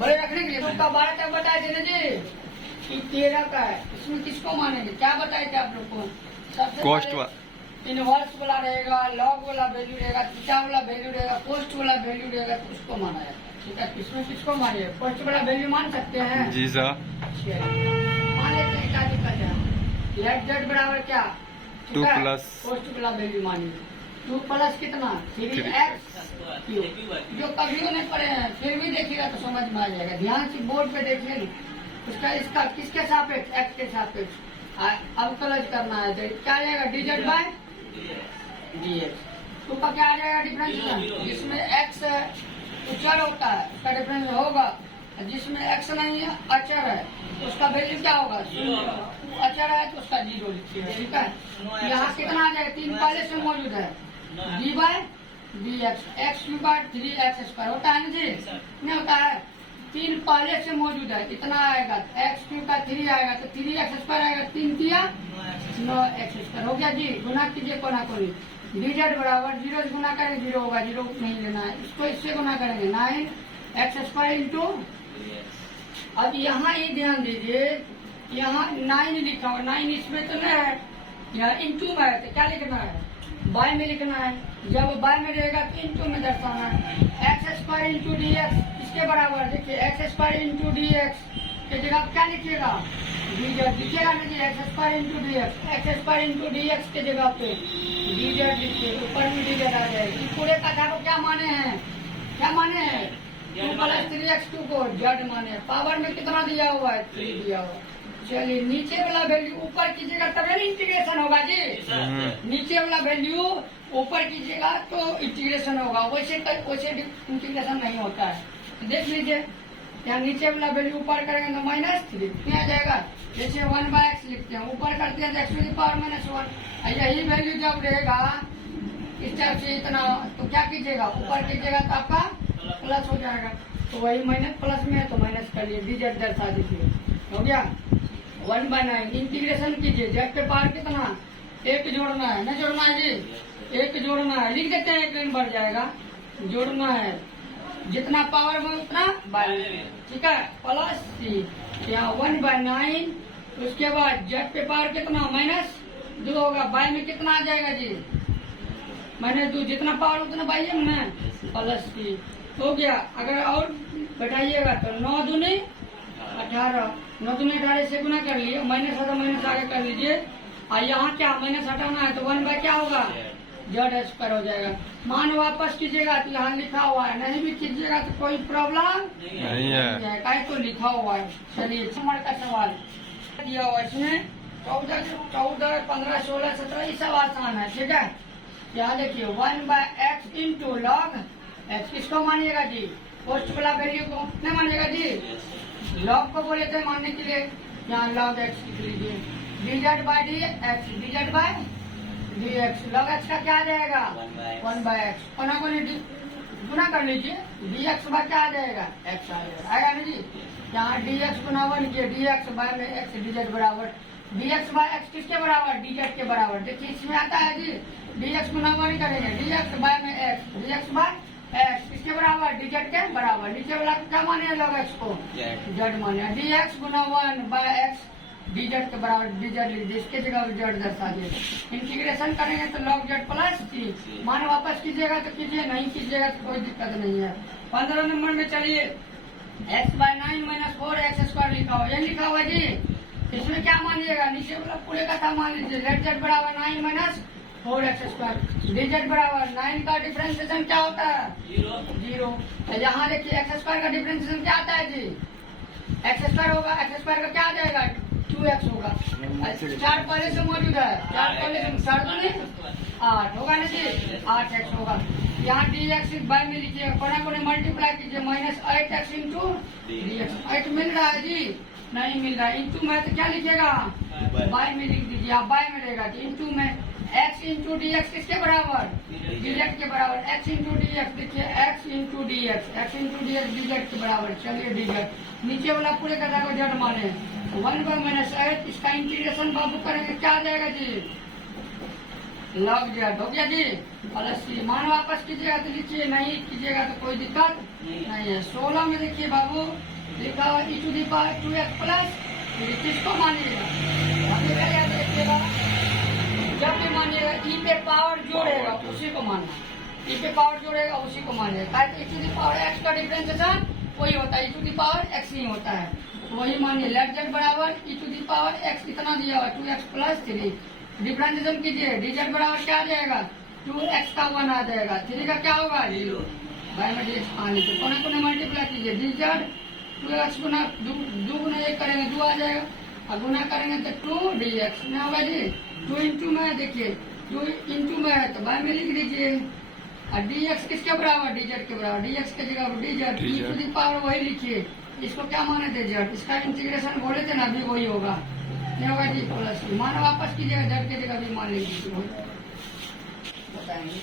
बड़े रखने के लिए तो का 12 तक बताए थे ना जी कि 13 का है। इसमें किसको मानेंगे, क्या बताए थे आप लोग को? सबसे कॉस्ट इनवर्स वाला रहेगा, लॉग वाला वैल्यू रहेगा, थीटा वाला वैल्यू रहेगा, कोस्ट वाला वैल्यू रहेगा, तो उसको माना जाता है। ठीक है, इसमें किसको मानिए? कोस्ट वाला वैल्यू मान सकते हैं जी सर। मान लेते हैं, क्या दिक्कत है? लेट जेड बराबर क्या? 2 प्लस कोस्ट वाला वैल्यू मानिए 2 प्लस कितना 3x जो कभी नहीं पढ़े हैं फिर भी देखिएगा तो समझ में आ जाएगा। ध्यान से बोर्ड पे देखिए ना, उसका इसका किसके सापेक्ष? एक्स के सापेक्ष अब कलज करना है तो क्या आ जाएगा? dz by dx। तो का क्या आ जाएगा डिफरेंस? जिसमें x है तो चर होता है उसका डिफरेंस होगा, जिसमें x नहीं है अचर है तो उसका वैल्यू क्या होगा? अचर है तो उसका 0 लिखिएगा। ठीक है, यहाँ कितना आ जाएगा? 3 पहले से मौजूद है D by D X Q by 3x² होता है ना जी? नहीं होता है, 3 पहले से मौजूद है, इतना आएगा एक्स क्यू का 3 आएगा तो 3x² आएगा, 3 किया 9x² हो गया जी। गुना कीजिए कोना कोनी, dz बराबर 0 से गुना करेंगे 0 होगा, 0 नहीं लेना है, इसको इससे गुना करेंगे 9x² इंटू। अब यहाँ ये ध्यान दीजिए, यहाँ 9 लिखा हुआ, 9 इसमें तो नहीं है, यहाँ इंटू में है तो क्या लिखना है? बाय में लिखना है। जब बाय में रहेगा तो इंटू में दर्शाना है। x² इंटू डी एक्स इसके बराबर, देखिए x² इंटू डी एक्स के जगह आप क्या लिखिएगा? dz लिखिएगा ना जी, x² into D x, x² into D x के जगह पे dz लिखिए, ऊपर में dz आ जाएगी। पूरे कथा को क्या माने हैं? क्या माने हैं? 2 प्लस 3x2 को z माने, पावर में कितना दिया हुआ है? 3 दिया हुआ है। चलिए नीचे वाला वैल्यू ऊपर कीजिएगा तब इंटीग्रेशन होगा जी। नीचे वाला वैल्यू ऊपर कीजिएगा तो इंटीग्रेशन होगा, वैसे इंटीग्रेशन नहीं होता है। देख लीजिए, यहाँ नीचे वाला वैल्यू ऊपर करेंगे तो -3 क्या आ जाएगा? जैसे 1/x लिखते हैं, ऊपर करते हैं तो x⁻⁻1। यही वैल्यू जब रहेगा इस टाइप से इतना तो क्या कीजिएगा? ऊपर कीजिएगा तो आपका प्लस हो जाएगा, तो वही माइनस प्लस में है तो माइनस कर लिए, dz दर्शा दीजिए। हो गया 1/9। इंटीग्रेशन कीजिए, जेड के पावर कितना? 1 जोड़ना है, नहीं जोड़ना है जी? 1 जोड़ना है, लिख देते हैं, 1 लाइन बढ़ जाएगा। जोड़ना है, जितना पावर में उतना बाय, ठीक है, प्लस c यहाँ 1/9। उसके बाद जेड पे पावर कितना? -2 होगा, बाय में कितना आ जाएगा जी? -2, जितना पावर उतना बाई में प्लस c हो गया। अगर और बैठाइएगा तो 9 दूनी 18, 9 दूनी 18 से गुना कर लिए, माइनस होगा माइनस आगे कर लीजिए। और यहाँ क्या माइनस हटाना है तो 1 क्या होगा? z² हो जाएगा। मान वापस कीजिएगा तो यहाँ लिखा हुआ है, नहीं भी कीजिएगा तो कोई प्रॉब्लम नहीं है, काय तो लिखा हुआ है। चलिए नंबर का सवाल दिया हुआ है, इसमें 14, 15, 16, 17 ये सब आसान है। ठीक है, यहाँ देखिए 1/x इंटू लॉग x किसको मानिएगा जी? पोस्ट वाला वैल्यू को नहीं मानिएगा जी, लॉग को बोले थे मानने के लिए। यहाँ log x लिख लीजिए, dz by dx, dz by dx, log x का क्या आ जाएगा? 1/x, कोना को गुना कर लीजिए, dx बाय क्या आ जाएगा? x आ जाएगा, आएगा ना जी? यहाँ dx गुना 1 किया, dx बाय में x dz बराबर, dx बाय x किसके बराबर? dz के बराबर। देखिए इसमें आता है जी, dx गुना 1 करेंगे, dx बाय में x, dx बाय x किसके बराबर? dz के बराबर। नीचे वाला क्या माने log x को? z माने, dx गुना 1/x dz के बराबर, dz लीजिए, इसके जगह z दर्शा दिए। इंटीग्रेशन करेंगे तो log z प्लस c, मान वापस कीजिएगा तो कीजिए, नहीं कीजिएगा तो कोई दिक्कत नहीं है। 15 नंबर में चलिए x/9 - 4x² लिखा हुआ, यही लिखा हुआ जी। इसमें क्या मानिएगा? नीचे वाला पूरे का था मान लीजिए, लेट z बराबर 9 - 4x², dz बराबर 9 का डिफरेंशिएशन क्या होता है? 0। यहाँ देखिए x² का डिफरेंशिएशन क्या आता है जी? x² होगा, x² का क्या आ जाएगा? 2x होगा। 4 पहले से मौजूद है, 4 पहले से 8 होगा ना जी? 8x होगा। यहाँ dx बाय में लिखिए, कोना कोने मल्टीप्लाई कीजिए, -8x इंटू dx। 8 मिल रहा है जी? नहीं मिल रहा है, इंटू में तो क्या लिखिएगा? बाय में लिख दीजिए, आप बाय में रहेगा तो इंटू में x इंटू dx किसके बराबर? dz के बराबर। x इंटू dx, देखिए x into dx, x into dx dz के बराबर। चलिए dz, नीचे वाला पूरे कथा को z माने 1/-8, इसका इंटीग्रेशन बाबू करेंगे क्या आ जाएगा जी? लग जेड हो गया जी। प्लस सी मान वापस कीजिएगा तो लिखिए, नहीं कीजिएगा तो कोई दिक्कत नहीं है। 16 में देखिए बाबू लिखा हुआ e to the power 2x plus, किसको मानिएगा अभी याद रखिएगा, जब भी मानिएगा e पे पावर जोड़ेगा उसी को मानना, e पे पावर जोड़ेगा उसी को मानिएगा। e to the power x का डिफरेंशिएशन वही होता है, e to the power x ही होता है, तो वही मानिए। लेट जेड बराबर e to the power x इतना दिया हुआ 2x प्लस 3, डिफरेंशिएशन कीजिए, डी जेड बराबर क्या आ जाएगा 2x का 1 आ जाएगा, 3 का क्या होगा 0, भाई में dx आने को कोने कोने मल्टीप्लाई कीजिए, डी जेड 2x गुना 2 गुना 1 करेंगे 2 आ जाएगा, और गुना करेंगे तो 2 dx में होगा जी। 2 इंटू में देखिए 2 इंटू में है तो भाई में लिख लीजिए, और dx किसके बराबर डी जेड के बराबर, dx के जगह D Z e to the power वही लिखिए, इसको क्या माने थे जेड, इसका इंटीग्रेशन बोले थे ना अभी वही होगा, नहीं होगा जी प्लस मान वापस कीजिएगा, जेड के जगह भी मान लीजिए बताएंगे।